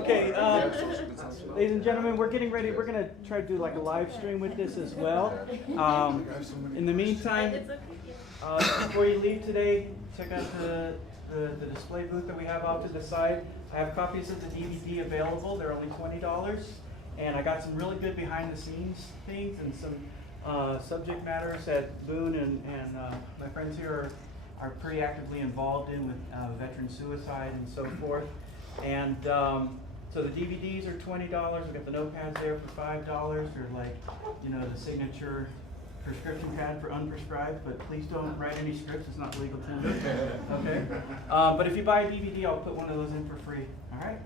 Okay, ladies and gentlemen, we're getting ready. We're going to try to do like a live stream with this as well. In the meantime, before you leave today, check out the display booth that we have off to the side. I have copies of the DVD available. They're only $20. And I got some really good behind the scenes things and some subject matters that Boone and my friends here are pretty actively involved in with veteran suicide and so forth. And so the DVDs are $20. We got the notepads there for $5. They're like, you know, the signature prescription pad for Unprescribed, but please don't write any scripts. It's not legal tender. Okay. But if you buy a DVD, I'll put one of those in for free. All right.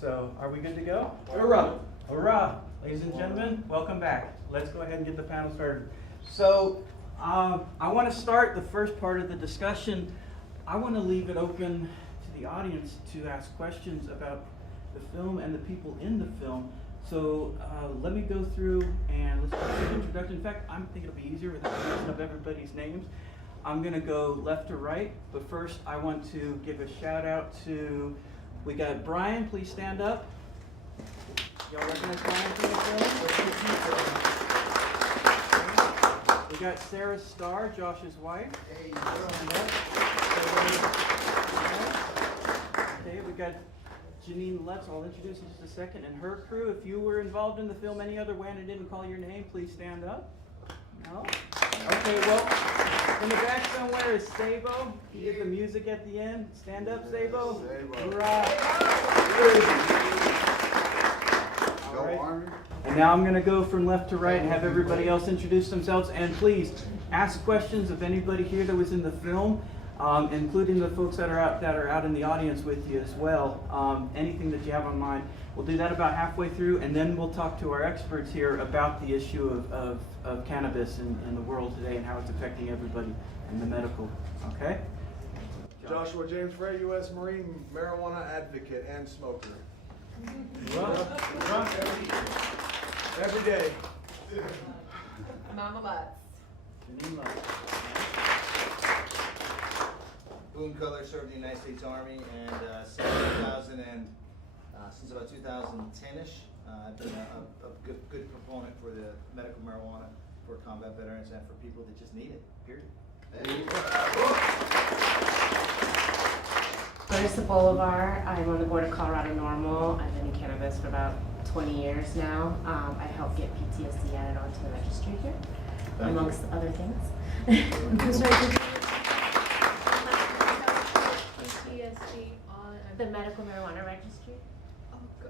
So are we good to go? Hurrah! Hurrah! Ladies and gentlemen, welcome back. Let's go ahead and get the panel started. So I want to start the first part of the discussion. I want to leave it open to the audience to ask questions about the film and the people in the film. So let me go through and let's do an introduction. In fact, I think it'll be easier with the mention of everybody's names. I'm going to go left to right, but first I want to give a shout out to, we got Bryan, please stand up. Y'all recognize Bryan from the film? We got Sarah Starr, Josh's wife. Hey, stand up. Okay, we got Janine, Lutz, I'll introduce in just a second, and her crew. If you were involved in the film any other way and I didn't call your name, please stand up. No? Okay, well, in the back somewhere is Sabo. He did the music at the end. Stand up, Sabo. All right. And now I'm going to go from left to right and have everybody else introduce themselves. And please ask questions of anybody here that was in the film. Including the folks that are out in the audience with you as well. Anything that you have on mind. We'll do that about halfway through, and then we'll talk to our experts here about the issue of cannabis in the world today and how it's affecting everybody in the medical. Okay? Joshua James Frey, U.S. Marine, marijuana advocate and smoker. Every day. Mama Lutz. Janine Lutz. Boone, Cutler, served in the United States Army, and since about 2010-ish, I've been a good proponent for the medical marijuana for combat veterans and for people that just need it, period. Larisa Bolivar. I'm on the board of Colorado NORML. I've been in cannabis for about 20 years now. I helped get PTSD added onto the registry here, amongst other things. PTSD on The medical marijuana registry.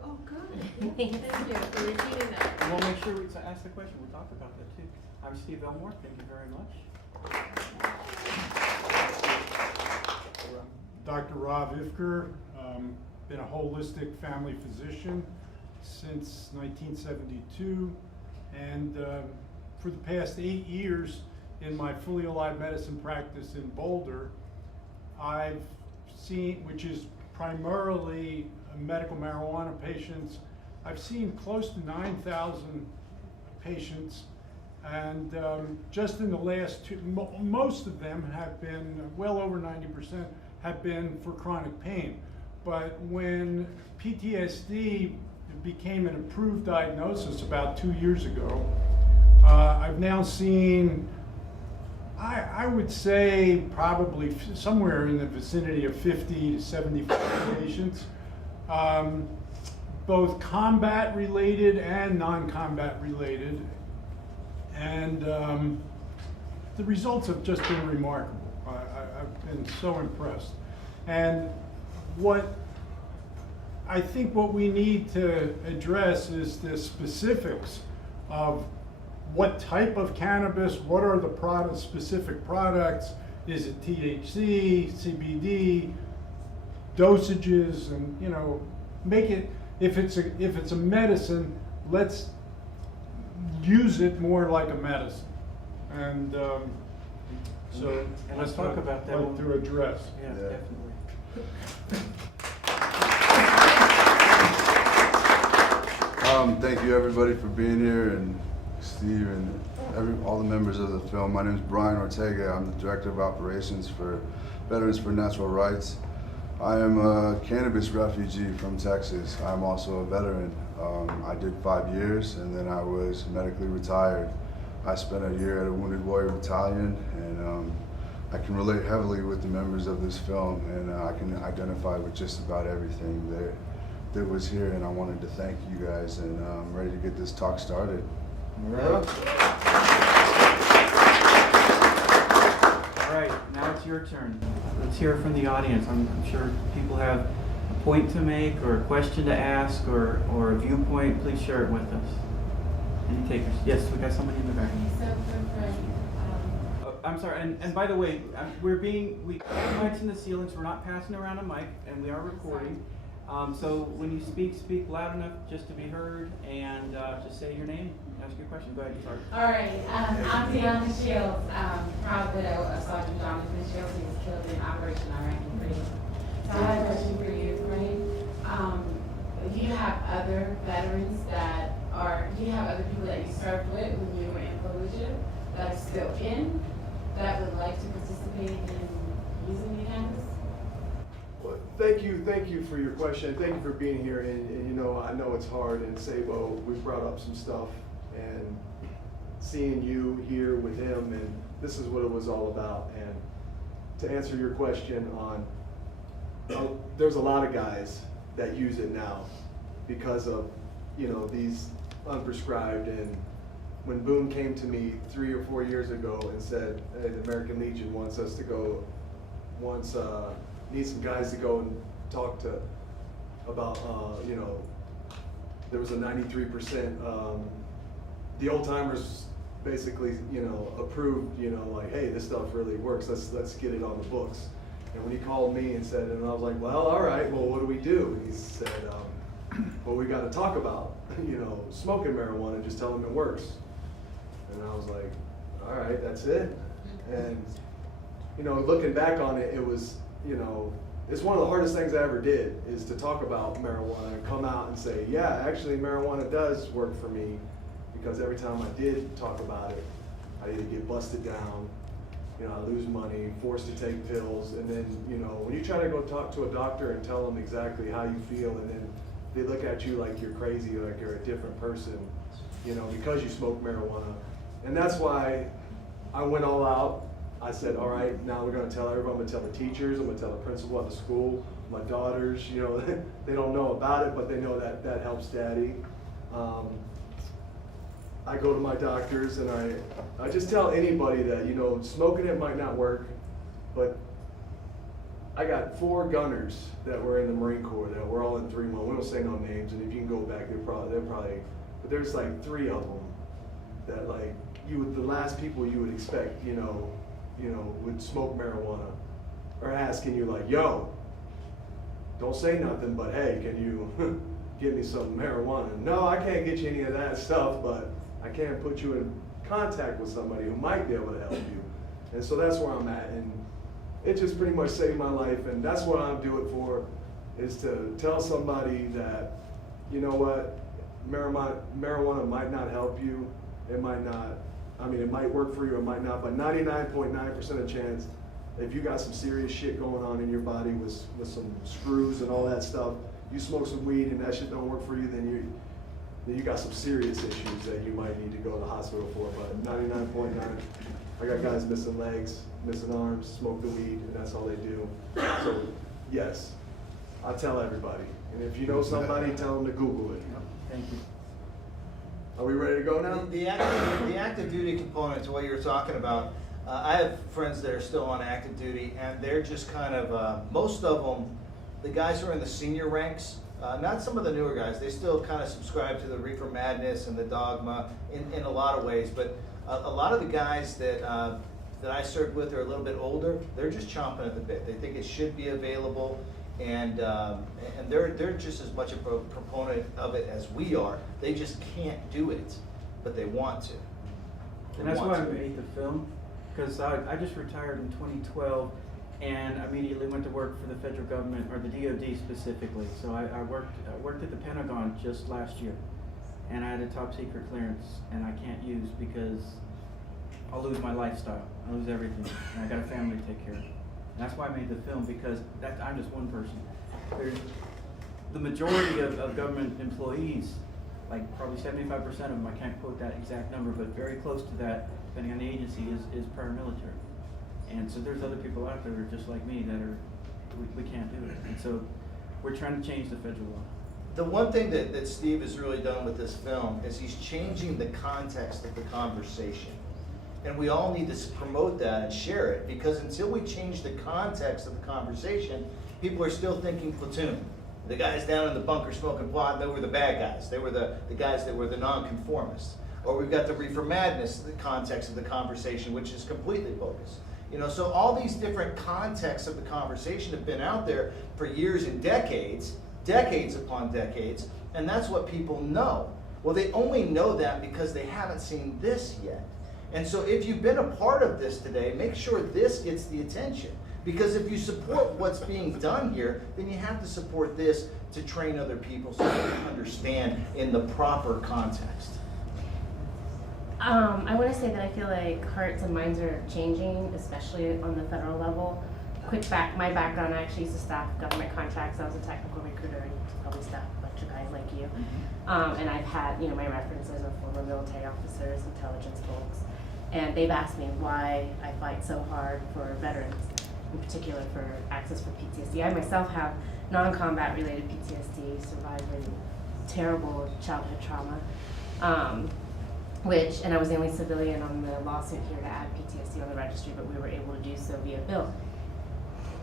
Oh, good. Thank you for repeating that. And we'll make sure we ask the question. We'll talk about that too. I'm Steve Ellmore. Thank you very much. Dr. Ivkar, been a holistic family physician since 1972, and for the past 8 years in my fully allied medicine practice in Boulder, I've seen, which is primarily medical marijuana patients, I've seen close to 9,000 patients, and just in the last most of them have been, well over 90% have been for chronic pain. But when PTSD became an approved diagnosis about 2 years ago, I've now seen, I would say probably somewhere in the vicinity of 50 to 75 patients, both combat related and non-combat related. And the results have just been remarkable. I've been so impressed. And I think what we need to address is the specifics of what type of cannabis, what are the specific products, is it THC, CBD, dosages, and make it, if it's a medicine, let's use it more like a medicine. And so and let's talk about that like to address. Yeah, definitely. Thank you everybody for being here, and Steve and all the members of the film. My name is Bryan Ortega. I'm the Director of Operations for Veterans for Natural Rights. I am a cannabis refugee from Texas. I'm also a veteran. I did 5 years and then I was medically retired. I spent a year at a Wounded Warrior Battalion, and I can relate heavily with the members of this film, and I can identify with just about everything that was here, and I wanted to thank you guys, and I'm ready to get this talk started. All right, now it's your turn. Let's hear from the audience. I'm sure people have a point to make or a question to ask or a viewpoint. Please share it with us. Any takers? Yes, we got somebody in the back. I'm sorry, and by the way, we have mics in the ceilings. We're not passing around a mic, and we are recording. So when you speak loud enough just to be heard, and just say your name, ask your question. Go ahead, sorry. All right, I'm Deanna Shields, proud widow of Sergeant Jonathan Shields. He was killed in Operation Iraqi Freedom. So I have a question for you, Frank. Do you have other veterans do you have other people that you served with when you were in Fallujah that are still in, that would like to participate in using the cannabis? Well, thank you for your question. Thank you for being here. And you know, I know it's hard, and Sabo, we brought up some stuff, and seeing you here with him, and this is what it was all about. And to answer your question on, there's a lot of guys that use it now because of, you know, these unprescribed. And when Boone came to me 3 or 4 years ago and said, hey, the American Legion wants needs some guys to go and talk to about, you know, there was a 93%, the old timers basically, you know, approved, you know, like, hey, this stuff really works, let's get it on the books. And when he called me and said, and I was like, well, all right, well, what do we do? And he said, well, we got to talk about, you know, smoking marijuana, just tell them it works. And I was like, all right, that's it. And, you know, looking back on it, it was, you know, it's one of the hardest things I ever did, is to talk about marijuana and come out and say, yeah, actually marijuana does work for me, because every time I did talk about it, I either get busted down, you know, I lose money, forced to take pills, and then, you know, when you try to go talk to a doctor and tell them exactly how you feel, and then they look at you like you're crazy, like you're a different person, you know, because you smoke marijuana. And that's why I went all out. I said, all right, now we're gonna tell everybody. I'm gonna tell the teachers, I'm gonna tell the principal at the school, my daughters, you know, they don't know about it, but they know that that helps daddy. I go to my doctors and I just tell anybody that, you know, smoking it might not work, but I got 4 gunners that were in the Marine Corps that were all in 3 months. We don't say no names, and if you can go back, they're probably, but there's like 3 of them that, like, the last people you would expect, you know, would smoke marijuana, are asking you like, yo, don't say nothing, but hey, can you give me some marijuana? No, I can't get you any of that stuff, but I can put you in contact with somebody who might be able to help you. And so that's where I'm at, and it just pretty much saved my life, and that's what I do it for, is to tell somebody that, you know what, marijuana might not help you, it might not, I mean, it might work for you, it might not, but 99.9% of chance, if you got some serious shit going on in your body with some screws and all that stuff, you smoke some weed and that shit don't work for you, then you got some serious issues that you might need to go to the hospital for. But 99.9, I got guys missing legs, missing arms, smoke the weed, and that's all they do. So yes, I tell everybody. And if you know somebody, tell them to Google it. Thank you. Are we ready to go now? The active duty component to what you were talking about, I have friends that are still on active duty, and they're just kind of, most of them, the guys who are in the senior ranks, not some of the newer guys, they still kind of subscribe to the reefer madness and the dogma in a lot of ways, but a lot of the guys that I served with are a little bit older, they're just chomping at the bit. They think it should be available, and they're just as much a proponent of it as we are. They just can't do it, but they want to. And that's why I made the film, because I just retired in 2012, and immediately went to work for the federal government, or the DOD specifically. So I worked at the Pentagon just last year, and I had a top secret clearance, and I can't use because I'll lose my lifestyle, I'll lose everything, and I got a family to take care of. And that's why I made the film, because I'm just one person. There's the majority of government employees, like probably 75% of them, I can't quote that exact number, but very close to that, depending on the agency, is paramilitary. And so there's other people out there just like me that we can't do it. And so we're trying to change the federal law. The one thing that Steve has really done with this film is he's changing the context of the conversation. And we all need to promote that and share it, because until we change the context of the conversation, people are still thinking platoon. The guys down in the bunker smoking pot, they were the bad guys. They were the guys that were the nonconformists. Or we've got the reefer madness, the context of the conversation, which is completely bogus. You know, so all these different contexts of the conversation have been out there for years and decades, decades upon decades, and that's what people know. Well, they only know that because they haven't seen this yet. And so if you've been a part of this today, make sure this gets the attention. Because if you support what's being done here, then you have to support this to train other people so they can understand in the proper context. I want to say that I feel like hearts and minds are changing, especially on the federal level. My background, I actually used to staff government contracts. I was a technical recruiter and probably staff a bunch of guys like you. And I've had, my references are former military officers, intelligence folks, and they've asked me why I fight so hard for veterans, in particular for access for PTSD. I myself have non-combat related PTSD, surviving terrible childhood trauma, and I was the only civilian on the lawsuit here to add PTSD on the registry, but we were able to do so via bill.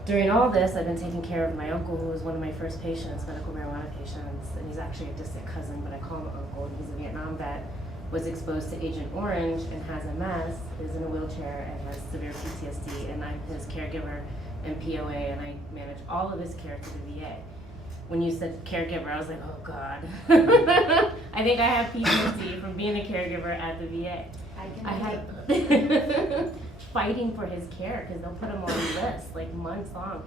During all this, I've been taking care of my uncle, who was one of my first patients, medical marijuana patients, and he's actually a distant cousin, but I call him uncle, and he's a Vietnam vet, was exposed to Agent Orange and has MS, is in a wheelchair and has severe PTSD, and I'm his caregiver and POA, and I manage all of his care to the VA. When you said caregiver, I was like, oh God. I think I have PTSD from being a caregiver at the VA. I had fighting for his care, because they'll put him on lists like months long.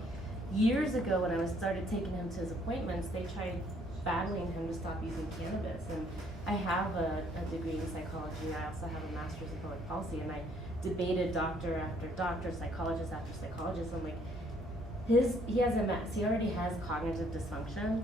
Years ago, when I started taking him to his appointments, they tried battling him to stop using cannabis. And I have a degree in psychology. I also have a master's in public policy, and I debated doctor after doctor, psychologist after psychologist. I'm like, he has MS. He already has cognitive dysfunction.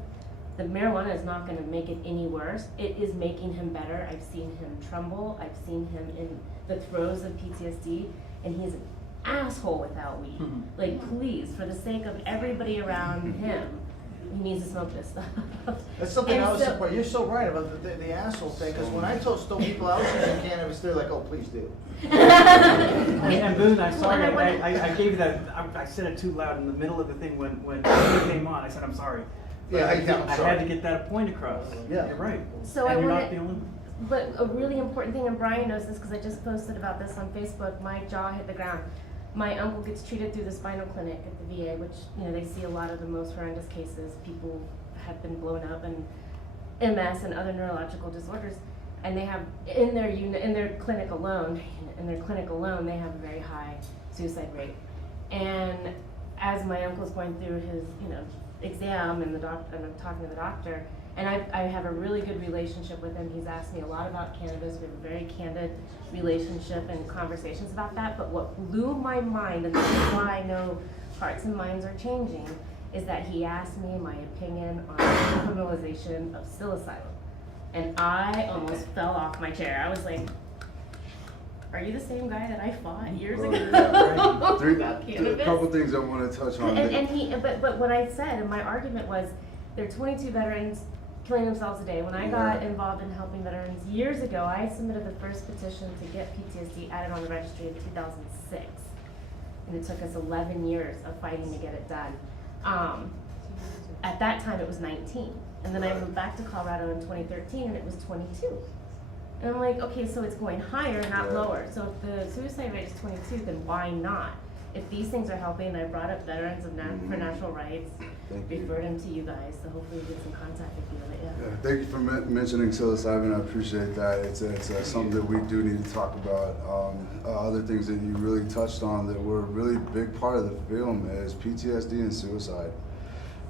The marijuana is not going to make it any worse. It is making him better. I've seen him tremble. I've seen him in the throes of PTSD, and he's an asshole without weed. Like, please, for the sake of everybody around him, he needs to smoke this stuff. That's something I was surprised. You're so right about the asshole thing, because when I told people I was using cannabis, they're like, oh, please do. And Boone, I'm sorry, I gave you that, I said it too loud in the middle of the thing when you came on. I said, I'm sorry. But Yeah, I had to get that point across. Yeah. You're right. So and I you're wanna- not the only one. But a really important thing, and Bryan knows this because I just posted about this on Facebook, my jaw hit the ground. My uncle gets treated through the spinal clinic at the VA, which, they see a lot of the most horrendous cases. People have been blown up, and MS and other neurological disorders. And they have, in their clinic alone, they have a very high suicide rate. And as my uncle's going through his, exam, and I'm talking to the doctor, and I have a really good relationship with him. He's asked me a lot about cannabis. We have a very candid relationship and conversations about that. But what blew my mind, and this is why I know hearts and minds are changing, is that he asked me my opinion on criminalization of psilocybin. And I almost fell off my chair. I was like, are you the same guy that I fought years ago about cannabis? A couple things I want to touch on. But what I said, and my argument was, there are 22 veterans killing themselves a day. When I got involved in helping veterans years ago, I submitted the first petition to get PTSD added on the registry in 2006. And it took us 11 years of fighting to get it done. At that time, it was 19. And then I moved back to Colorado in 2013, and it was 22. And I'm like, okay, so it's going higher, not lower. So if the suicide rate is 22, then why not? If these things are helping, I brought up Veterans for Natural Rights, referred them to you guys, so hopefully we get some contact with you. Thank you for mentioning psilocybin. I appreciate that. It's something that we do need to talk about. Other things that you really touched on that were a really big part of the film is PTSD and suicide.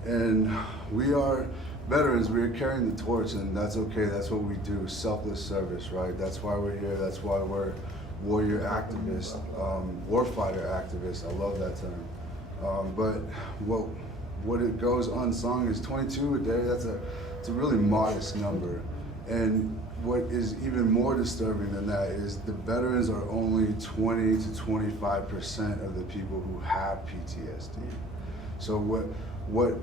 And we are veterans, we are carrying the torch, and that's okay. That's what we do, selfless service, right? That's why we're here. That's why we're warrior activists, warfighter activists. I love that term. But what it goes unsung is 22 a day. It's a really modest number. And what is even more disturbing than that is the veterans are only 20 to 25% of the people who have PTSD. So what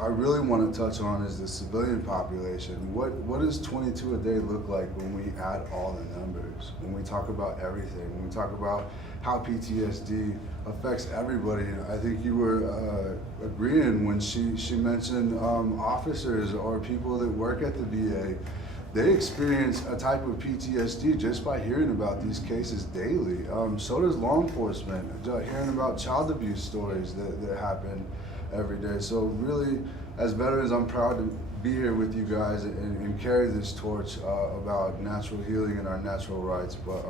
I really want to touch on is the civilian population. What does 22 a day look like when we add all the numbers? When we talk about everything, when we talk about how PTSD affects everybody. I think you were agreeing when she mentioned officers or people that work at the VA. They experience a type of PTSD just by hearing about these cases daily. So does law enforcement, hearing about child abuse stories that happen every day. So really, as veterans, I'm proud to be here with you guys and carry this torch about natural healing and our natural rights. But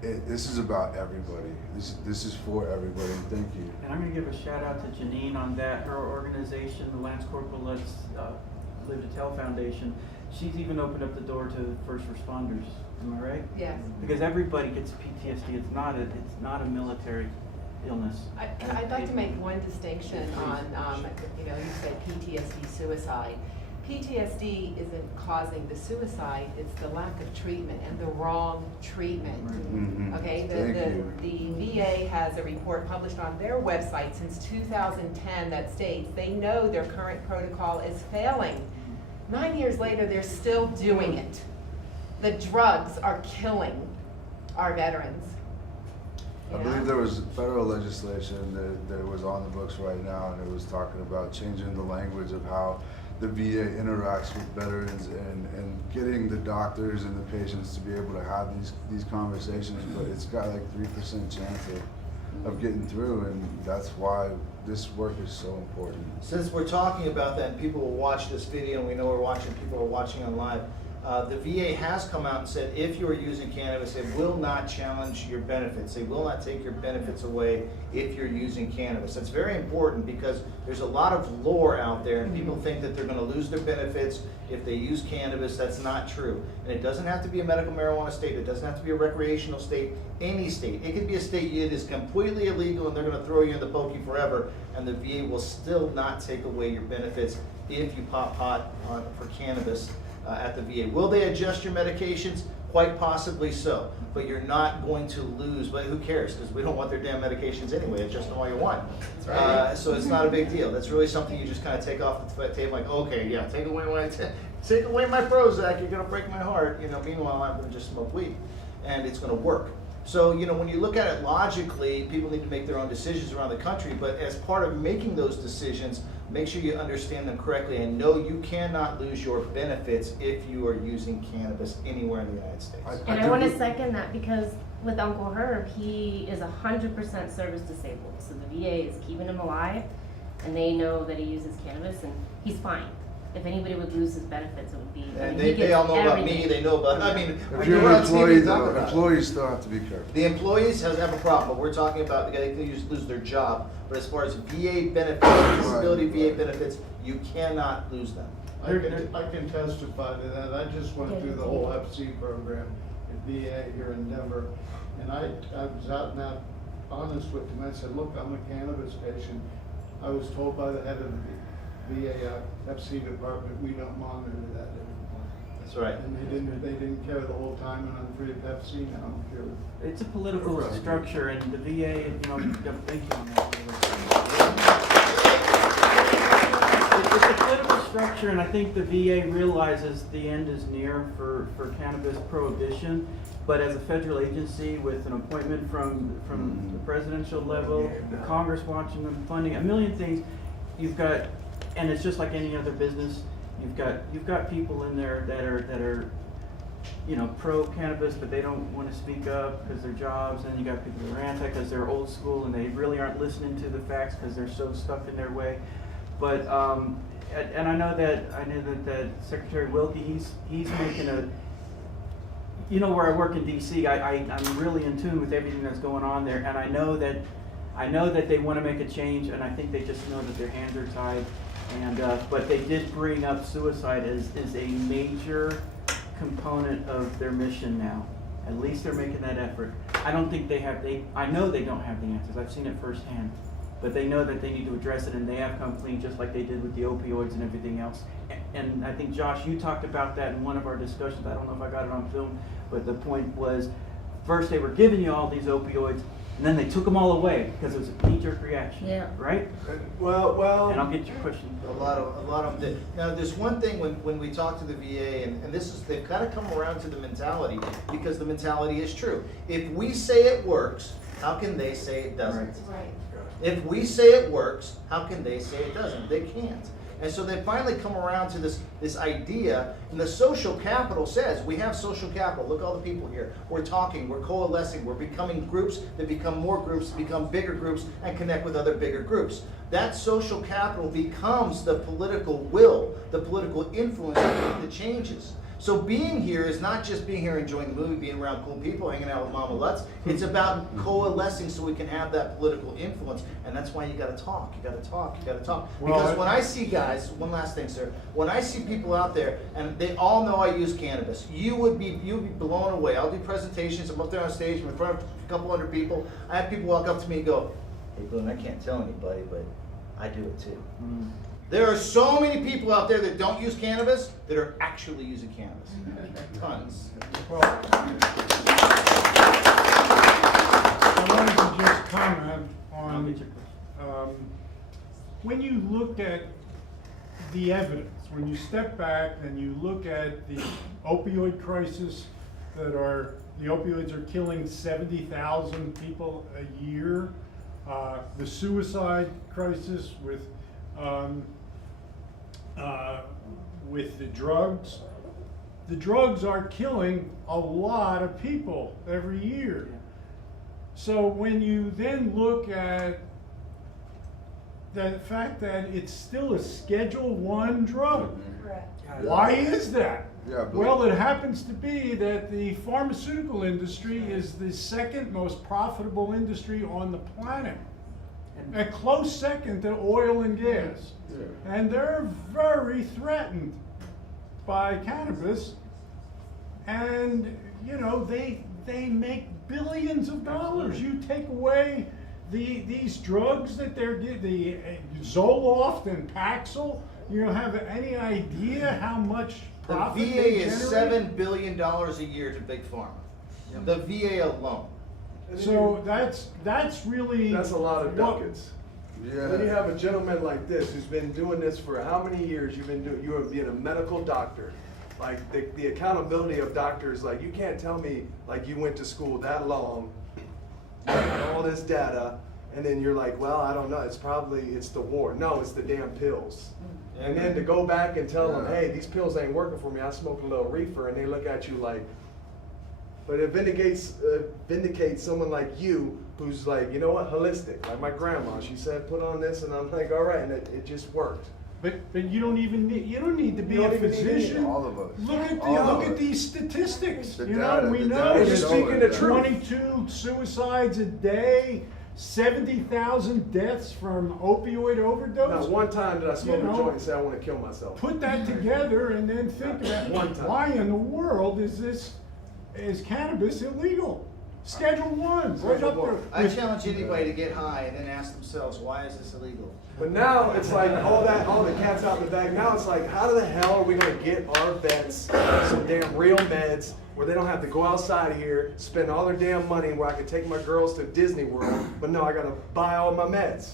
this is about everybody. This is for everybody, and thank you. And I'm going to give a shout out to Janine on that. Her organization, the Lance Corporal Lutz Live to Tell Foundation, she's even opened up the door to first responders. Am I right? Yes. Because everybody gets PTSD. It's not a military illness. I'd like to make one distinction on, you said PTSD suicide. PTSD isn't causing the suicide, it's the lack of treatment and the wrong treatment. Mm-hmm. Okay, the VA has a report published on their website since 2010 that states they know their current protocol is failing. 9 years later, they're still doing it. The drugs are killing our veterans. I believe there was federal legislation that was on the books right now, and it was talking about changing the language of how the VA interacts with veterans and getting the doctors and the patients to be able to have these conversations, but it's got like 3% chance of getting through, and that's why this work is so important. Since we're talking about that, and people will watch this video, and we know people are watching on live, the VA has come out and said if you are using cannabis, it will not challenge your benefits. They will not take your benefits away if you're using cannabis. That's very important because there's a lot of lore out there, and people think that they're going to lose their benefits if they use cannabis. That's not true. And it doesn't have to be a medical marijuana state. It doesn't have to be a recreational state. Any state. It could be a state that is completely illegal and they're going to throw you in the pokey forever, and the VA will still not take away your benefits if you pop pot for cannabis at the VA. Will they adjust your medications? Quite possibly so, but you're not going to lose. But who cares? Because we don't want their damn medications anyway. Adjust them all you want. Right. So it's not a big deal. That's really something you just kind of take off the table. Like, okay, yeah, take away my Prozac. You're gonna break my heart. Meanwhile, I'm gonna just smoke weed, and it's gonna work. So, when you look at it logically, people need to make their own decisions around the country, but as part of making those decisions, make sure you understand them correctly and know you cannot lose your benefits if you are using cannabis anywhere in the United States. And I want to second that because with Uncle Herb, he is 100% service disabled. So the VA is keeping him alive, and they know that he uses cannabis, and he's fine. If anybody would lose his benefits, it would be. And they all know about me. They know about. If you're an employee, though, employees still have to be careful. The employees have a problem, but we're talking about they could lose their job. But as far as VA benefits, disability VA benefits, you cannot lose them. I can testify to that. I just went through the whole FC program at VA here in Denver, and I was out and out honest with them. I said, look, I'm a cannabis patient. I was told by the head of the VA FC department, we don't monitor that anymore. That's right. And they didn't care the whole time, and I'm free of FC now. I'm sure. It's a political structure, and the VA, thank you on that. It's a political structure, and I think the VA realizes the end is near for cannabis prohibition. But as a federal agency with an appointment from the presidential level, the Congress watching them, funding, a million things, you've got. And it's just like any other business. You've got people in there that are pro cannabis, but they don't want to speak up because their jobs. And you got people that are anti because they're old school and they really aren't listening to the facts because they're so stuck in their way. But and I know that Secretary Wilkie, he's making a. Where I work in D.C., I'm really in tune with everything that's going on there, and I know that they want to make a change, and I think they just know that their hands are tied. And but they did bring up suicide as a major component of their mission now. At least they're making that effort. I don't think I know they don't have the answers. I've seen it firsthand. but they know that they need to address it, and they have come clean just like they did with the opioids and everything else. And I think, Josh, you talked about that in one of our discussions. I don't know if I got it on film, but the point was, first they were giving you all these opioids, and then they took them all away because it was a knee-jerk reaction. Yeah. Right? Well. And I'll get your question. A lot of them did. Now, there's one thing when we talk to the VA, and this is, they've got to come around to the mentality, because the mentality is true. If we say it works, how can they say it doesn't? Right. If we say it works, how can they say it doesn't? They can't. And so they finally come around to this idea, and the social capital says, we have social capital. Look at all the people here. We're talking, we're coalescing, we're becoming groups that become more groups, become bigger groups, and connect with other bigger groups. That social capital becomes the political will, the political influence that changes. So being here is not just being here enjoying the movie, being around cool people, hanging out with Mama Lutz. It's about coalescing so we can have that political influence. And that's why you gotta talk, you gotta talk, you gotta talk. Because when I see guys, one last thing, sir, when I see people out there and they all know I use cannabis, you'd be blown away. I'll do presentations, I'm up there on stage, I'm in front of a couple hundred people. I have people walk up to me and go, hey Boone, I can't tell anybody, but I do it too. There are so many people out there that don't use cannabis that are actually using cannabis. Tons. Well, I wanted to just comment on, when you look at the evidence, when you step back and you look at the opioid crisis, the opioids are killing 70,000 people a year, the suicide crisis with the drugs are killing a lot of people every year. So when you then look at the fact that it's still a Schedule I drug, why is that? Well, it happens to be that the pharmaceutical industry is the second most profitable industry on the planet. A close second to oil and gas. And they're very threatened by cannabis. And, you know, they make billions of dollars. You take away these drugs that they're getting, the Zoloft and Paxil, you don't have any idea how much profit the VA they is generate? $7 billion a year to Big Pharma. The VA alone. So that's really... That's a lot of ducats. Yeah. When you have a gentleman like this who's been doing this for how many years? You have been a medical doctor. Like the accountability of doctors, like you can't tell me like you went to school that long, all this data, and then you're like, well, I don't know, it's the war. No, it's the damn pills. And then to go back and tell them, hey, these pills ain't working for me, I smoke a little reefer, and they look at you like, but it vindicates someone like you who's like, you know what, holistic. Like my grandma, she said, put on this, and I'm like, all right, and it just worked. But you don't need to be a physician. All of us. Look at these statistics. The you data, know, we the know data there's speaking the truth. 22 suicides a day, 70,000 deaths from opioid overdose. Not one time did I smoke You know, a joint and say I want to kill myself. Put that together and then think about One time. why in the world is cannabis illegal? Schedule I, right up there. I challenge anybody to get high and then ask themselves, why is this illegal? But now it's like all the cat's out in the bag. Now it's like, how the hell are we gonna get our vets some damn real meds where they don't have to go outside here, spend all their damn money where I can take my girls to Disney World, but no, I gotta buy all my meds.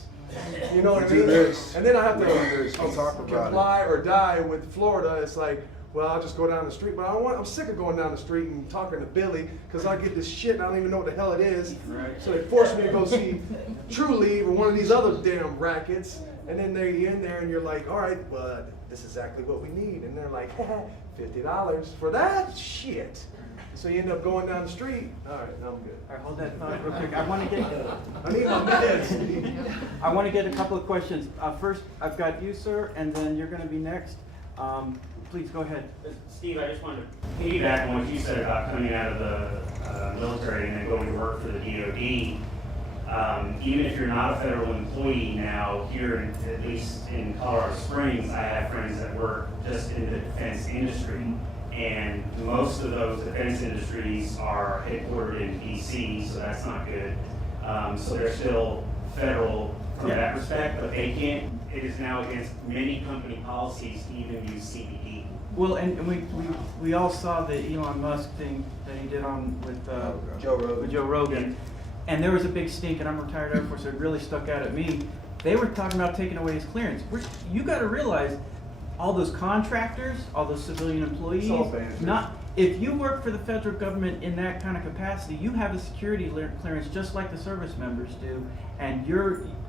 You know what I Do mean? this. And then I have Do this. to We'll talk about it. comply or die with Florida. It's like, well, I'll just go down the street, but I'm sick of going down the street and talking to Billy because I get this shit and I don't even know what the hell it is. Right. So they force me to go see True Leave or one of these other damn rackets, and then they're in there and you're like, all right, but this is exactly what we need, and they're like, $50 for that shit. So you end up going down the street. All right, now I'm good. All right, hold that thought real quick. I want to get I need my meds. I want to get a couple of questions. First, I've got you, sir, and then you're going to be next. Please go ahead. Steve, I just wanted to piggyback on what you said about coming out of the military and then going to work for the DOD. Even if you're not a federal employee now, here, at least in Colorado Springs, I have friends that work just in the defense industry. And most of those defense industries are headquartered in DC, so that's not good. So they're still federal from that respect, but they can't, it is now against many company policies to even use CBD. Well, and we all saw the Elon Musk thing that he did on with Joe Rogan, and there was a big stink, and I'm a retired Air Force, so it really stuck out at me. They were talking about taking away his clearance. You got to realize, all those contractors, all those civilian employees, if you work for the federal government in that kind of capacity, you have a security clearance just like the service members do, and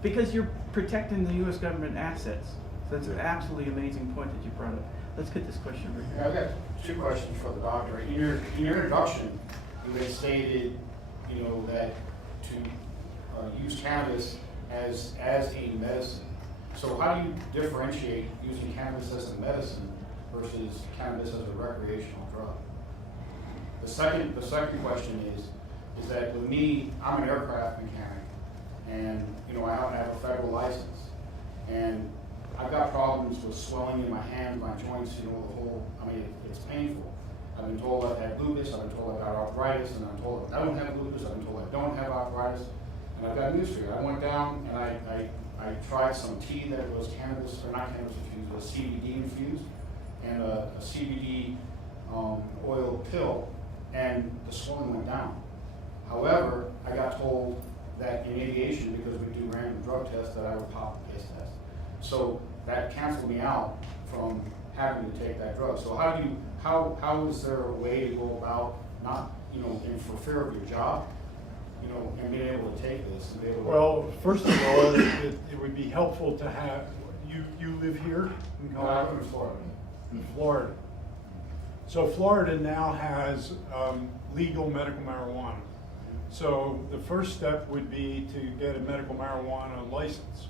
because you're protecting the U.S. government assets. So that's an absolutely amazing point that you brought up. Let's get this question over here. I've got two questions for the doctor. In your introduction, you had stated, that to use cannabis as a medicine. So how do you differentiate using cannabis as a medicine versus cannabis as a recreational drug? The second question is that with me, I'm an aircraft mechanic, and I happen to have a federal license, and I've got problems with swelling in my hands, my joints, it's painful. I've been told I've had lupus, I've been told I've got arthritis, and I'm told I don't have lupus, I've been told I don't have arthritis, and I've got news for you. I went down and I tried some tea that was cannabis, or not cannabis infused, but CBD infused, and a CBD oil pill, and the swelling went down. However, I got told that in aviation, because we do random drug tests, that I would pop the case test. So that canceled me out from having to take that drug. So how is there a way to go about not, for fear of your job, and being able to take this and be able to... Well, first of all, it would be helpful to have, you live here in Colorado? I live in Florida. In Florida. So Florida now has legal medical marijuana. So the first step would be to get a medical marijuana license.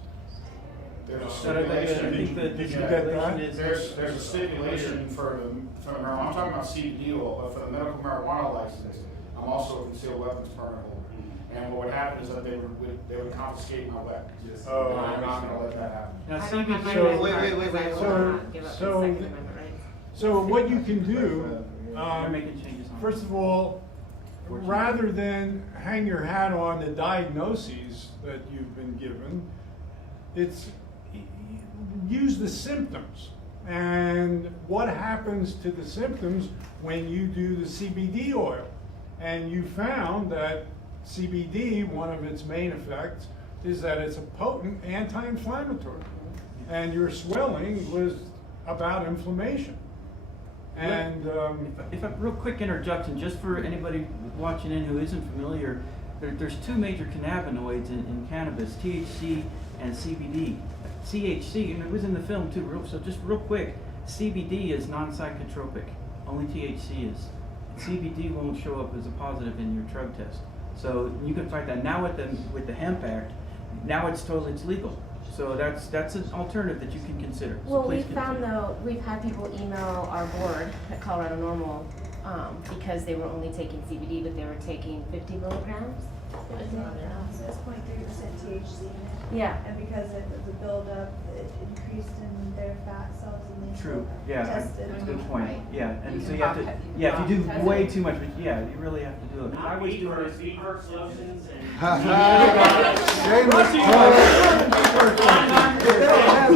There's a stipulation. Did you get that? There's a stipulation for the marijuana. I'm talking about CBD oil, but for the medical marijuana license, I'm also a concealed weapons permit holder. And what would happen is that they would confiscate my weapons. Yes. Oh, I'm not going to let that happen. Now, I don't have my So- red wait, card wait, because I wait, will so- not give up the so- Second Amendment rights. So what you can do, They're making changes on it. first of all, rather than hang your hat on the diagnoses that you've been given, it's use the symptoms. And what happens to the symptoms when you do the CBD oil? And you found that CBD, one of its main effects, is that it's a potent anti-inflammatory. And your swelling was about inflammation. And if a real quick interjection, just for anybody watching in who isn't familiar, there's two major cannabinoids in cannabis, THC and CBD. THC, and it was in the film too, so just real quick, CBD is non-psychotropic, only THC is. CBD won't show up as a positive in your drug test. So you can fight that. Now with the Hemp Act, now it's legal. So that's an alternative that you can consider. So Well, please we found continue. though, we've had people email our board at Colorado NORML because they were only taking CBD, but they were taking 50 milligrams. It says 0.3% THC in it. Yeah. And because it was a buildup, it increased in their fat cells and they True. still Yeah. tested. That's a good point. Right. Yeah. And You so can you have to. pop it. Yeah. If you do Test way it. too much, but yeah, you really have to do it. I Not was weed doing first, weed first lotions and...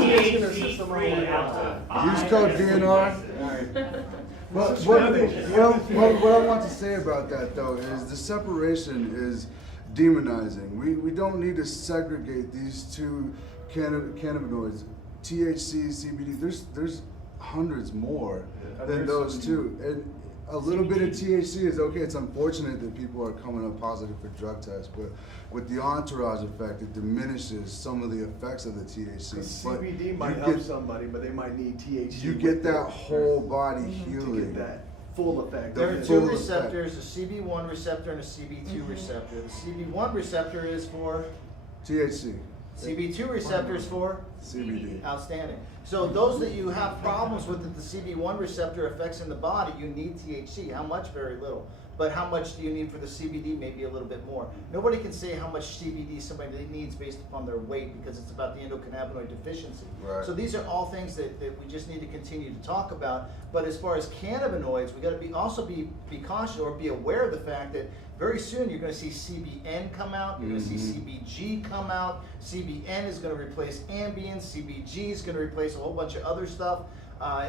THC free out to Use code DNR. Well, what I want to say about that though is the separation is demonizing. We don't need to segregate these two cannabinoids, THC, CBD. There's hundreds more than those two. And a little bit of THC is okay. It's unfortunate that people are coming up positive for drug tests, but with the entourage effect, it diminishes some of the effects of the THC. But CBD might you help get- somebody, but they might need THC. You with get it that whole body to healing. get that full effect. There are of it. two Full receptors, a CB1 receptor and a CB2 receptor. The CB1 receptor is for, THC, CB2 receptor is for? CBD. Outstanding. So those that you have problems with that the CB1 receptor affects in the body, you need THC. How much? Very little. but how much do you need for the CBD? Maybe a little bit more. Nobody can say how much CBD somebody needs based upon their weight, because it's about the endocannabinoid deficiency. Right. So these are all things that we just need to continue to talk about. But as far as cannabinoids, we got to also be cautious or be aware of the fact that very soon you're going to see CBN come out, you're going to see CBG come out. CBN is going to replace Ambien, CBG is going to replace a whole bunch of other stuff.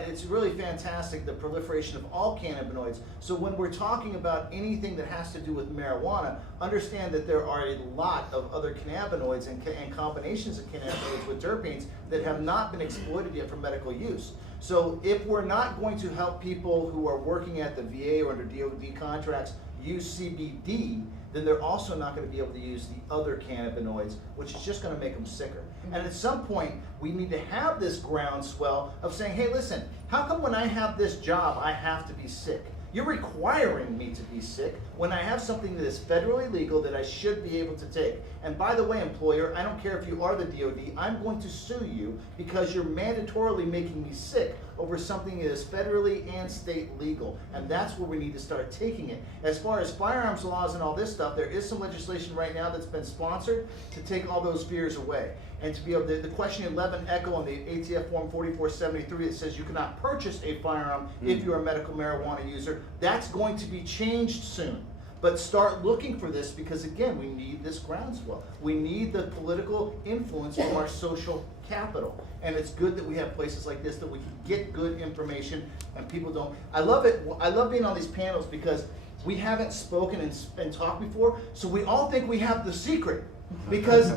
It's really fantastic, the proliferation of all cannabinoids. So when we're talking about anything that has to do with marijuana, understand that there are a lot of other cannabinoids and combinations of cannabinoids with terpenes that have not been exploited yet for medical use. So if we're not going to help people who are working at the VA or under DOD contracts use CBD, then they're also not going to be able to use the other cannabinoids, which is just going to make them sicker. And at some point, we need to have this groundswell of saying, hey, listen, how come when I have this job, I have to be sick? You're requiring me to be sick when I have something that is federally legal that I should be able to take. And by the way, employer, I don't care if you are the DOD, I'm going to sue you because you're mandatorily making me sick over something that is federally and state legal. And that's where we need to start taking it. As far as firearms laws and all this stuff, there is some legislation right now that's been sponsored to take all those fears away. And to be able to, the question 11 echo on the ATF form 4473 that says you cannot purchase a firearm if you're a medical marijuana user, that's going to be changed soon. But start looking for this, because again, we need this groundswell. We need the political influence from our social capital. And it's good that we have places like this that we can get good information and people don't. I love it. I love being on these panels because we haven't spoken and talked before, so we all think we have the secret. Because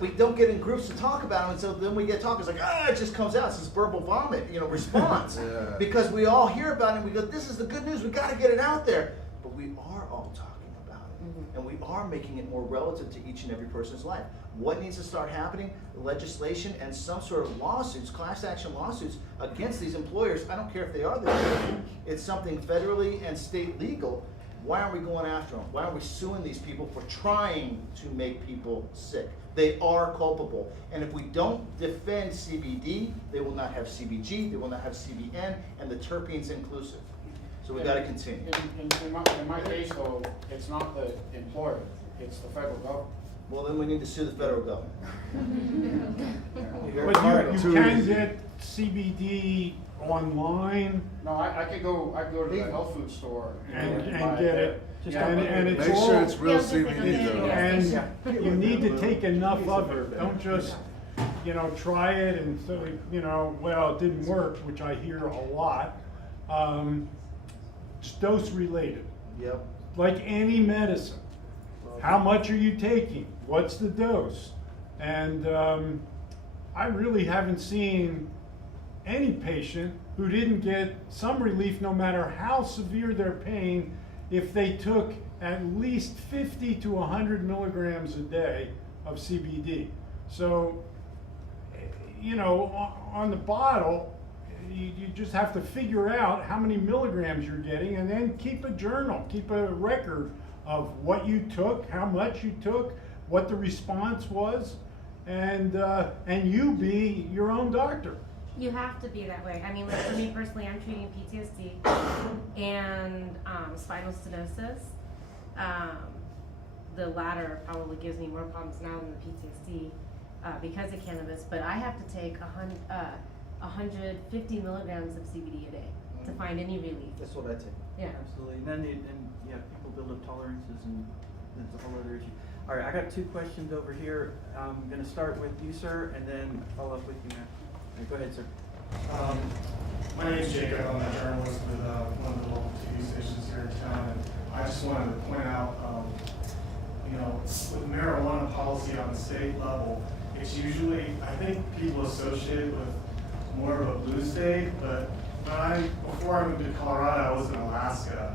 we don't get in groups to talk about it, and so then we get talking. It's like, it just comes out. It's this verbal vomit, response. Yeah. Because we all hear about it, and we go, this is the good news. We got to get it out there. But we are all talking about it, and we are making it more relative to each and every person's life. What needs to start happening? Legislation and some sort of lawsuits, class action lawsuits against these employers. I don't care if they are the DOD. It's something federally and state legal. Why aren't we going after them? Why aren't we suing these people for trying to make people sick? They are culpable. And if we don't defend CBD, they will not have CBG, they will not have CBN, and the terpenes inclusive. So we got to continue. In my case, though, it's not the employer, it's the federal government. Well, then we need to sue the federal government. But you can get CBD online. No, I could go to the health food store And buy get it. And it's Make all, sure it's real Yeah, just like CBD a though. and you need to take enough of it. Don't just, try it and so, well, it didn't work, which I hear a lot. It's dose related. Yep. Like any medicine. How much are you taking? What's the dose? And I really haven't seen any patient who didn't get some relief, no matter how severe their pain, if they took at least 50 to 100 milligrams a day of CBD. So, on the bottle, you just have to figure out how many milligrams you're getting, and then keep a journal, keep a record of what you took, how much you took, what the response was, and you be your own doctor. You have to be that way. I mean, like for me personally, I'm treating PTSD and spinal stenosis. The latter probably gives me more problems now than the PTSD because of cannabis. But I have to take 150 milligrams of CBD a day to find any relief. That's what I take. Yeah. Absolutely. Then people build up tolerances, and that's a whole other issue. All right, I got two questions over here. I'm going to start with you, sir, and then follow up with you, Matt. Go ahead, sir. My name is Jacob. I'm a journalist with one of the local TV stations here in town, and I just wanted to point out, with marijuana policy on the state level, it's usually, I think people associate it with more of a blue state, but before I moved to Colorado, I was in Alaska,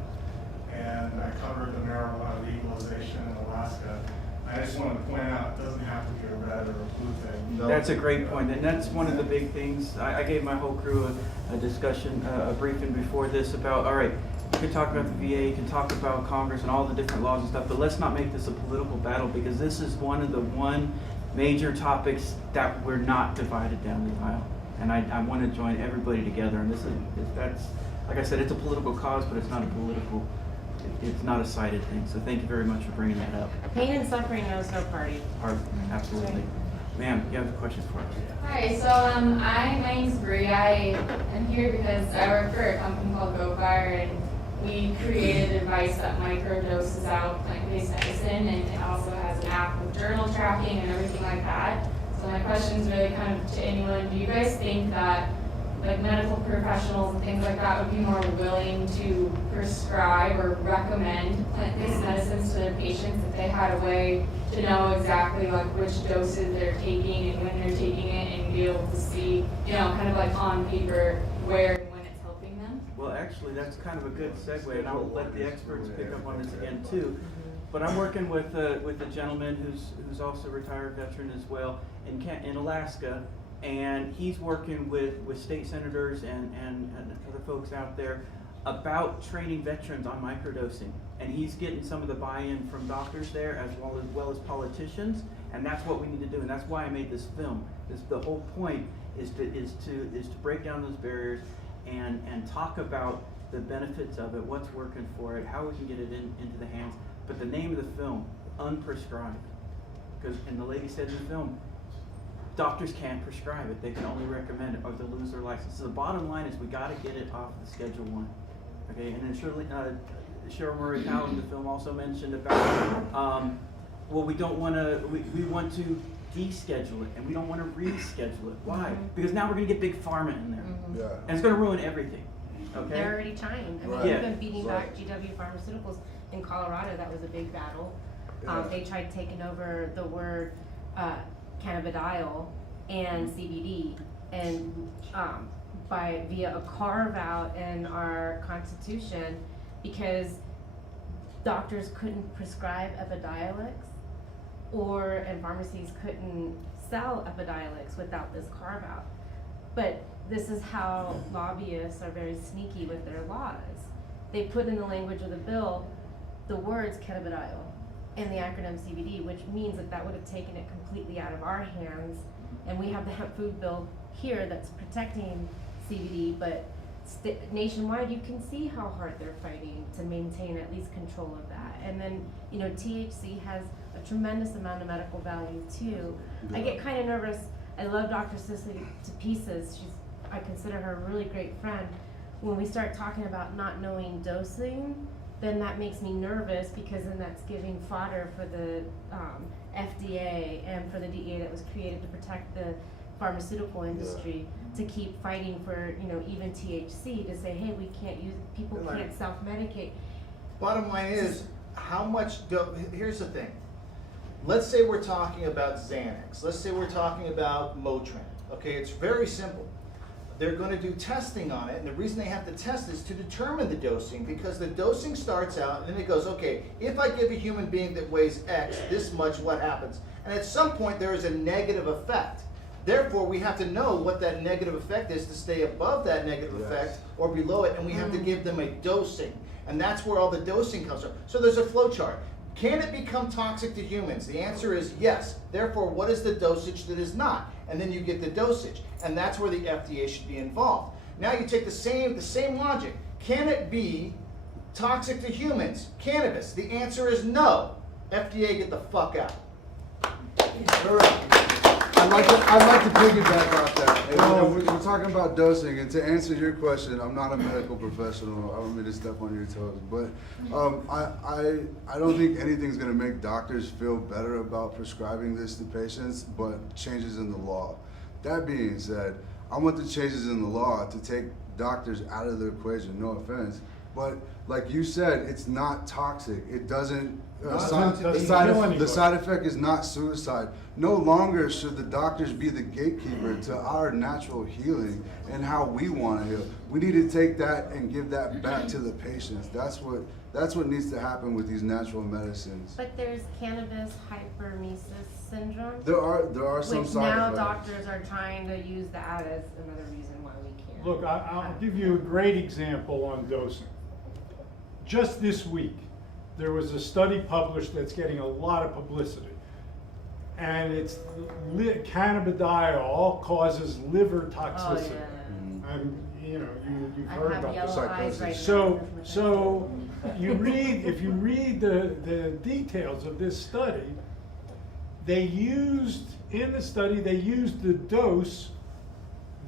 and I covered the marijuana legalization in Alaska. I just wanted to point out, it doesn't have to be a red or a blue thing. No. That's a great point, and that's one of the big things. I gave my whole crew a discussion, a briefing before this about, all right, you can talk about the VA, you can talk about Congress and all the different laws and stuff, but let's not make this a political battle, because this is one of the major topics that we're not divided down the aisle. And I want to join everybody together, and that's, like I said, it's a political cause, but it's not a political It's not a cited thing. So thank you very much for bringing that up. Pain and suffering knows no party. Absolutely. Ma'am, you have a question for us? Hi, so my name's Bree. I am here because I work for a company called Bolivar, and we created a device that microdoses out plant-based medicine, and it also has an app with journal tracking and everything like that. So my question is really kind of to anyone, do you guys think that like medical professionals and things like that would be more willing to prescribe or recommend plant-based medicines to their patients if they had a way to know exactly like which doses they're taking and when they're taking it, and be able to see, you know, kind of like on paper where and when it's helping them? Well, actually, that's kind of a good segue, and I'll let the experts pick up on this again too. But I'm working with a gentleman who's also a retired veteran as well in Alaska, and he's working with state senators and other folks out there about training veterans on microdosing. And he's getting some of the buy-in from doctors there as well as politicians, and that's what we need to do, and that's why I made this film. The whole point is to break down those barriers and talk about the benefits of it, what's working for it, how we can get it into the hands. But the name of the film, Unprescribed, because, and the lady said in the film, doctors can't prescribe it, they can only recommend it or they'll lose their license. So the bottom line is we got to get it off the Schedule 1. Okay, and then Cheryl Murray Powell in the film also mentioned about, well, we don't want to, we want to deschedule it, and we don't want to reschedule it. Why? Because now we're going to get big pharma in there, Yeah. and it's going to ruin everything. Okay. They're already trying. I mean, Right. we've been beating back GW Pharmaceuticals in Colorado. That was a big battle. Yeah. They tried taking over the word cannabidiol and CBD, and via a carve out in our Constitution, because doctors couldn't prescribe Epidiolex, and pharmacies couldn't sell Epidiolex without this carve out. But this is how lobbyists are very sneaky with their laws. They put in the language of the bill the words cannabidiol and the acronym CBD, which means that would have taken it completely out of our hands. And we have the hemp food bill here that's protecting CBD, but nationwide you can see how hard they're fighting to maintain at least control of that. And then, you know, THC has a tremendous amount of medical value too. I get kind of nervous. I love Dr. Sisley to pieces. I consider her a really great friend. When we start talking about not knowing dosing, then that makes me nervous, because then that's giving fodder for the FDA and for the DEA that was created to protect the pharmaceutical industry to keep fighting for, you know, even THC, to say, hey, we can't use, people can't self-medicate. Bottom line is, how much here's the thing. Let's say we're talking about Xanax. Let's say we're talking about Motrin. Okay, it's very simple. They're going to do testing on it, and the reason they have to test is to determine the dosing, because the dosing starts out and then it goes, okay, if I give a human being that weighs X this much, what happens? And at some point there is a negative effect. Therefore, we have to know what that negative effect is to stay above that negative effect or below it, and we have to give them a dosing. And that's where all the dosing comes from. So there's a flow chart. Can it become toxic to humans? The answer is yes. Therefore, what is the dosage that is not? And then you get the dosage. And that's where the FDA should be involved. Now you take the same logic. Can it be toxic to humans? Cannabis. The answer is no. FDA, get the fuck out. Correct. I'd like to piggyback off that. And, we're talking about dosing, and to answer your question, I'm not a medical professional. I don't mean to step on your toes, but I don't think anything's going to make doctors feel better about prescribing this to patients, but changes in the law. That being said, I want the changes in the law to take doctors out of the equation. No offense, but like you said, it's not toxic. It doesn't. The side effect is not suicide. No longer should the doctors be the gatekeeper to our natural healing and how we want to heal. We need to take that and give that back to the patients. That's what needs to happen with these natural medicines. But there's cannabis hyperemesis syndrome. There are some which side now effects. doctors are trying to use that as another reason why we can't. Look, I'll give you a great example on dosing. Just this week, there was a study published that's getting a lot of publicity, and it's cannabidiol causes liver toxicity. Oh, yeah. And you know, you've I heard have about yellow this. eyes right So if you read the details of this study, they used the dose,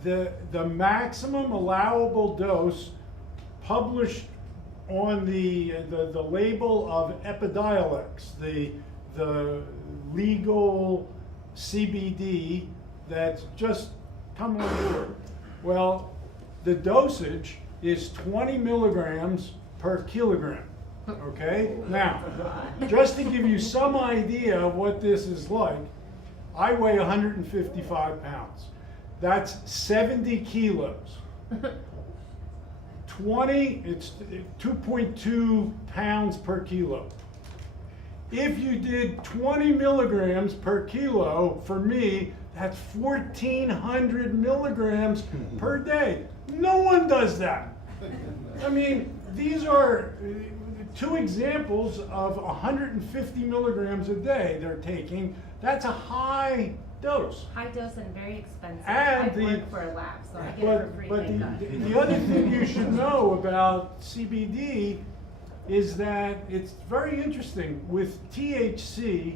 the maximum allowable dose published on the label of Epidiolex, the legal CBD that's just come on board. Well, the dosage is 20 milligrams per kilogram. Okay? Now, just to give you some idea of what this is like, I weigh 155 pounds. That's 70 kilos. it's 2.2 pounds per kilo. If you did 20 milligrams per kilo, for me, that's 1,400 milligrams per day. No one does that. I mean, these are two examples of 150 milligrams a day they're taking. That's a high dose. High dose and very expensive. And I work for a lab, so I get it for free. But thank God. the other thing you should know about CBD is that it's very interesting. With THC,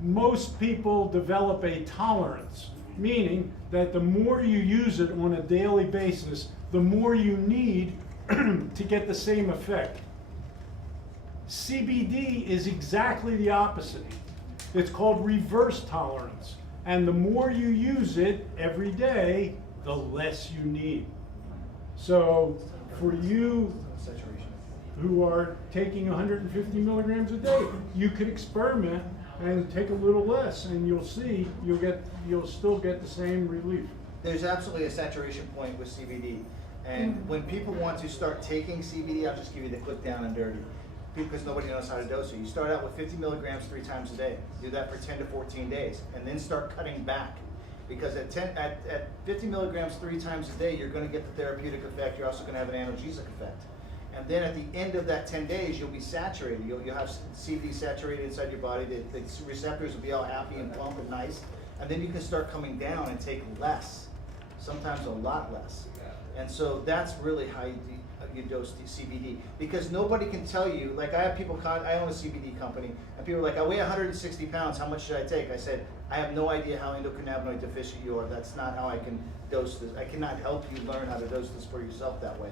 most people develop a tolerance, meaning that the more you use it on a daily basis, the more you need to get the same effect. CBD is exactly the opposite. It's called reverse tolerance. And the more you use it every day, the less you need. So for you who are taking 150 milligrams a day, you could experiment and take a little less, and you'll see you'll still get the same relief. There's absolutely a saturation point with CBD. And when people want to start taking CBD, I'll just give you the quick down and dirty, because nobody knows how to dose it. You start out with 50 milligrams 3 times a day. Do that for 10 to 14 days, and then start cutting back. Because at 50 milligrams 3 times a day, you're going to get the therapeutic effect. You're also going to have an analgesic effect. And then at the end of that 10 days, you'll be saturated. You'll have CBD saturated inside your body. The receptors will be all happy and plump and nice. And then you can start coming down and take less, sometimes a lot less. And so that's really how you dose the CBD. Because nobody can tell you, like I have people, I own a CBD company, and people are like, I weigh 160 pounds, how much should I take? I said, I have no idea how endocannabinoid deficient you are. That's not how I can dose this. I cannot help you learn how to dose this for yourself that way.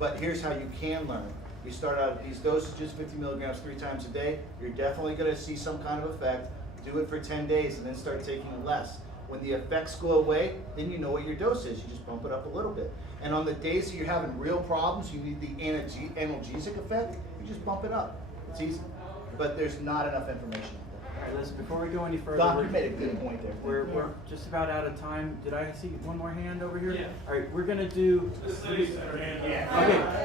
But here's how you can learn. You start out at these dosages, 50 milligrams 3 times a day. You're definitely going to see some kind of effect. Do it for 10 days and then start taking less. When the effects go away, then you know what your dose is. You just bump it up a little bit. And on the days that you're having real problems, you need the analgesic effect, you just bump it up. It's easy. But there's not enough information. All right, Liz, before we go any further, Doc, you made a good point there. We're just about out of time. Did I see one more hand over here? Yeah. All right, we're gonna do. Okay,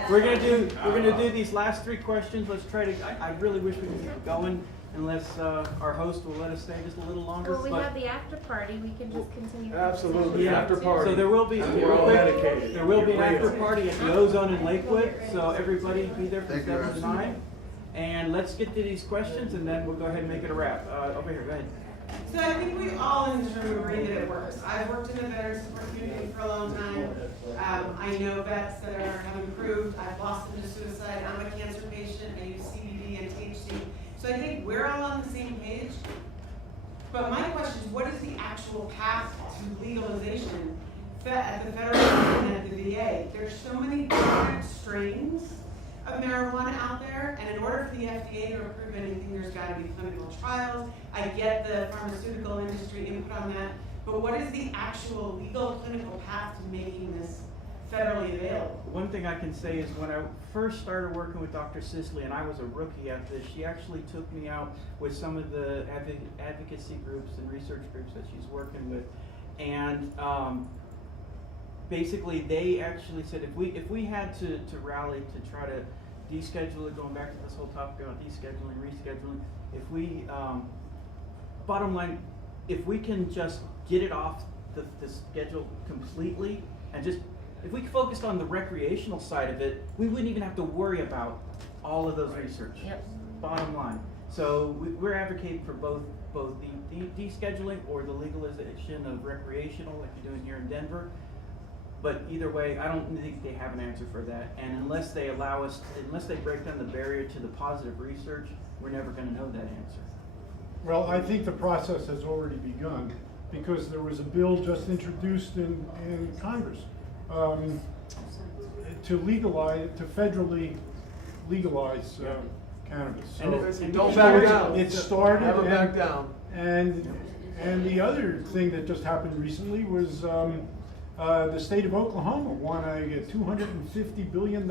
we're gonna do these last 3 questions. Let's try to. I really wish we could keep going, unless our host will let us stay just a little longer. Well, we have the after party. We can just continue. Absolutely, Yeah. after party. So there will be. We're all dedicated. There will be an after party at the Ozone in Lakewood. So everybody be there from 7 to 9. And let's get to these questions, and then we'll go ahead and make it a wrap. Over here, go ahead. So I think we all in this room agree that it works. I've worked in the veteran support community for a long time. I know vets that have improved. I've lost them to suicide. I'm a cancer patient. I use CBD and THC. So I think we're all on the same page. But my question is, what is the actual path to legalization at the federal level and at the VA? There's so many different strains of marijuana out there, and in order for the FDA to approve anything, there's got to be clinical trials. I get the pharmaceutical industry input on that, but what is the actual legal clinical path to making this federally available? One thing I can say is when I first started working with Dr. Sisley, and I was a rookie at this, she actually took me out with some of the advocacy groups and research groups that she's working with, and basically they actually said if we had to rally to try to deschedule it, going back to this whole topic about descheduling, rescheduling, if we bottom line, if we can just get it off the schedule completely, and just if we focused on the recreational side of it, we wouldn't even have to worry about all of those research. Yep. Bottom line. So we're advocating for both the descheduling or the legalization of recreational, like you're doing here in Denver. But either way, I don't think they have an answer for that. And unless they allow us, unless they break down the barrier to the positive research, we're never gonna know that answer. Well, I think the process has already begun, because there was a bill just introduced in Congress to legalize, to federally legalize cannabis. So Don't back down. It started. Never back down. And the other thing that just happened recently was the state of Oklahoma won a $250 billion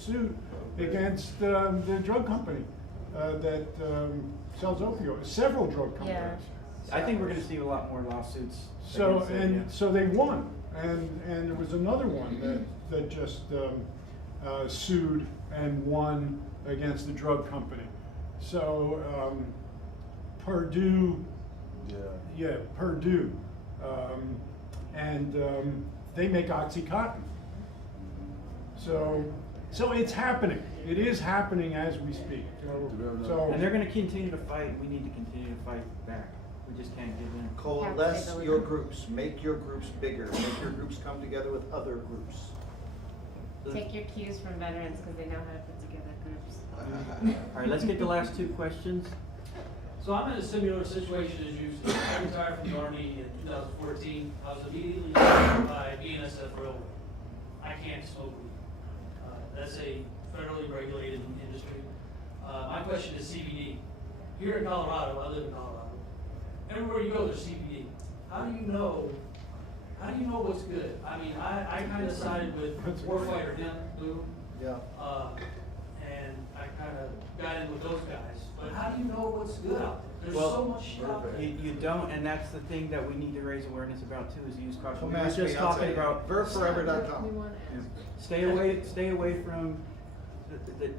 suit against the drug company that sells opioids, several drug companies. Yeah. I think we're gonna see a lot more lawsuits. So, against it, and yeah. so they won, and there was another one that just sued and won against the drug company. So, Purdue, Purdue, and they make OxyContin. So it's happening. It is happening as we speak. So And they're gonna continue to fight, we need to continue to fight back. We just can't give in. Coalesce your groups, make your groups bigger, make your groups come together with other groups. Take your cues from veterans because they know how to put together groups. All right, let's get the last two questions. So I'm in a similar situation as you. I retired from the Army in 2014. I was immediately told by BNSF Railway, I can't smoke weed. That's a federally regulated industry. My question is CBD. Here in Colorado, I live in Colorado. Everywhere you go, there's CBD. How do you know what's good? I mean, I kind of sided with Warfighter Boone. Yeah. And I kind of got in with those guys. But how do you know what's good out there? There's Well, so much shit out there. You don't, and that's the thing that we need to raise awareness about too, is use caution. Come We were ask just me, I'll talking tell you. about. Verforever.com. Stay away from the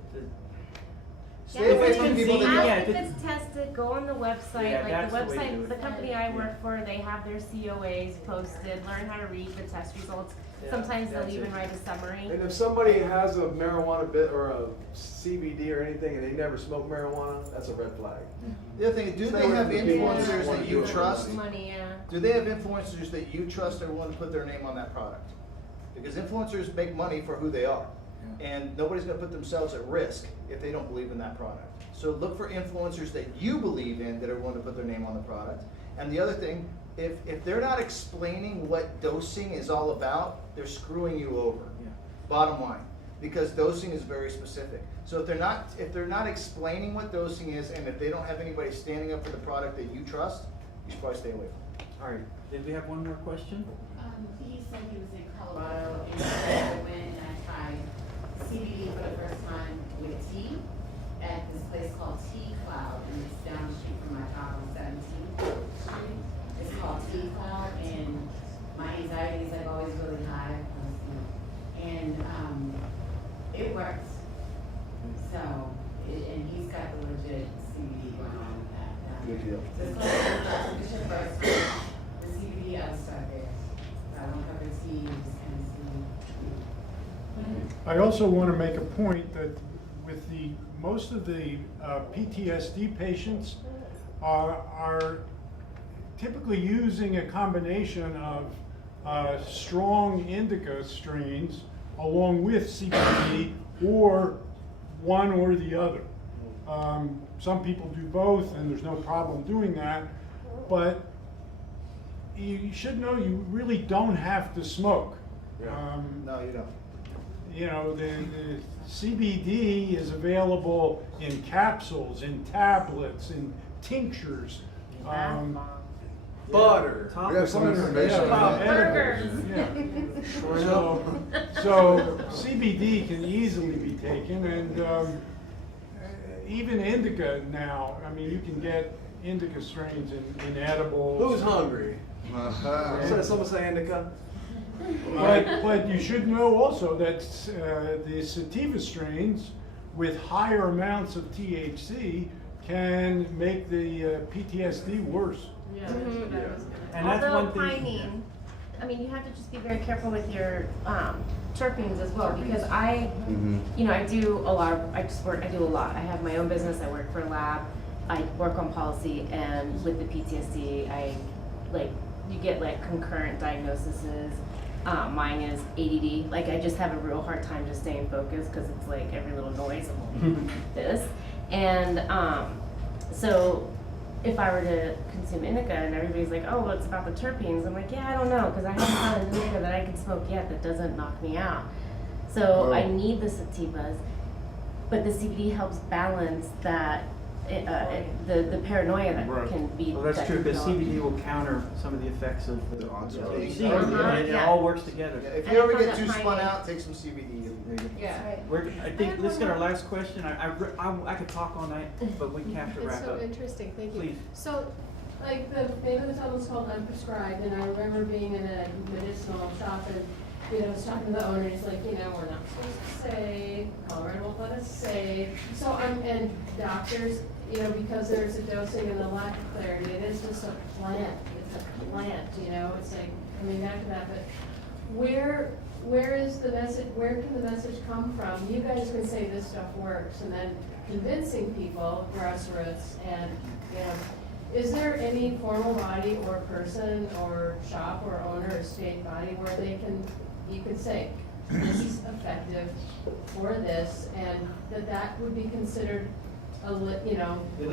Stay away from people that Ask if it's tested, go on the website, Yeah, like the that's the way to do website, it. the company I work for, they have their COAs posted, learn how to read the test results. Yeah, Sometimes they'll that's even it. write a summary. And if somebody has a marijuana bit or a CBD or anything and they never smoked marijuana, that's a red flag. The other thing, do Stay they away have from people that influencers wanna that do you it for trust? Money, yeah. Do they have influencers that you trust and want to put their name on that product? Because influencers make money for who they are. And nobody's gonna put themselves at risk if they don't believe in that product. So look for influencers that you believe in that are willing to put their name on the product. And the other thing, if they're not explaining what dosing is all about, they're screwing you over. Yeah. Bottom line. Because dosing is very specific. So if they're not explaining what dosing is, and if they don't have anybody standing up for the product that you trust, you should probably stay away from it. All right, did we have one more question? He said he was in Colorado and I went and I tried CBD for the first time with tea at this place called Tea Cloud, and it's down the street from my job on 17th Street. It's called Tea Cloud, and my anxiety is like always really high, and it works. So, and he's got the legit CBD going on with that. Good deal. So it's like, it's your first time. The CBD, I would start there. I don't cover tea, just kind of see. I also want to make a point that with most of the PTSD patients are typically using a combination of strong indica strains along with CBD, or one or the other. Some people do both, and there's no problem doing that, but you should know you really don't have to smoke. No, you don't. You know, the CBD is available in capsules, in tablets, in tinctures. Butter. We have some information on that. Burgers. So CBD can easily be taken, and even indica now. I mean, you can get indica strains in edibles. Who's hungry? Someone say indica? But you should know also that the sativa strains with higher amounts of THC can make the PTSD worse. Yeah. And that's Although one thing. pinene, I mean, you have to just be very careful with your terpenes as well, because you know, I do a lot. I do a lot. I have my own business. I work for a lab. I work on policy, and with the PTSD, you get like concurrent diagnoses, Mine is ADD. Like, I just have a real hard time just staying focused because it's like every little noise and this. And so if I were to consume indica and everybody's like, oh, well, it's about the terpenes, I'm like, yeah, I don't know, because I haven't found an indica that I can smoke yet that doesn't knock me out. So I need the sativas, but the CBD helps balance that, the paranoia that can be. Well, that's true, because CBD will counter some of the effects of the Yeah. it all works together. If you ever get too spun out, take some CBD. Yeah. I think this is our last question. I could talk all night, but we have to wrap It's so up. interesting, thank you. Please. So, like, the name of the title's called Unprescribed, and I remember being in a medicinal shop and, I was talking to the owner, he's like, we're not supposed to say, Colorado won't let us say. So, and doctors, because there's a dosing and a lack of clarity, it is just a plant, it's a plant, it's like, coming back to that, but where is the message, where can the message come from? You guys can say this stuff works, and then convincing people, grassroots, and, is there any formal body or person or shop or owner or state body where you can say, this is effective for this, and that would be considered The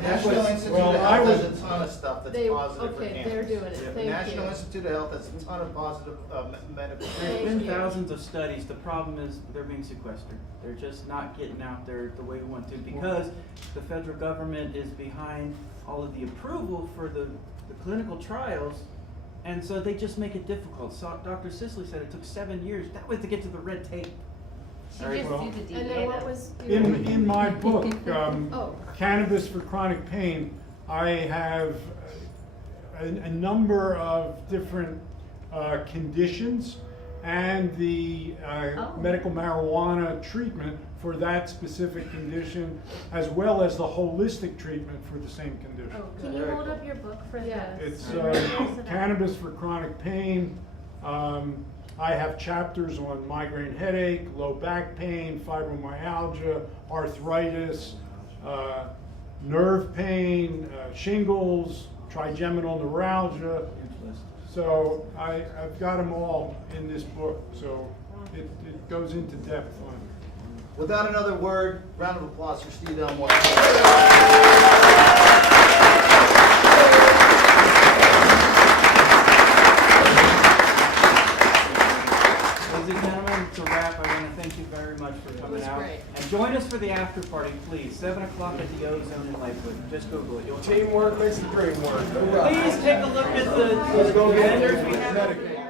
National Institute of Health has a ton of stuff that's positive for cannabis. They're doing it, thank The you. National Institute of Health has a ton of positive medical. There's been thousands of studies. The problem is they're being sequestered. They're just not getting out there the way we want to because the federal government is behind all of the approval for the clinical trials, and so they just make it difficult. So Dr. Sisley said it took 7 years. That was to get to the red tape. She just do the DEA. And then what was In my book, Cannabis for Chronic Pain, I have a number of different conditions and the medical marijuana treatment for that specific condition, as well as the holistic treatment for the same condition. Can you hold up your book for It's Cannabis for Chronic Pain. I have chapters on migraine headache, low back pain, fibromyalgia, arthritis, nerve pain, shingles, trigeminal neuralgia. So I've got them all in this book, so it goes into depth on it. Without another word, round of applause for Steve Ellmore. Ladies and gentlemen, to wrap, I want to thank you very much for coming out. Great. And join us for the after party, please. 7 o'clock at the Ozone in Lakewood. Just Google it. Teamwork makes the dream work. Please take a look at the vendors we have.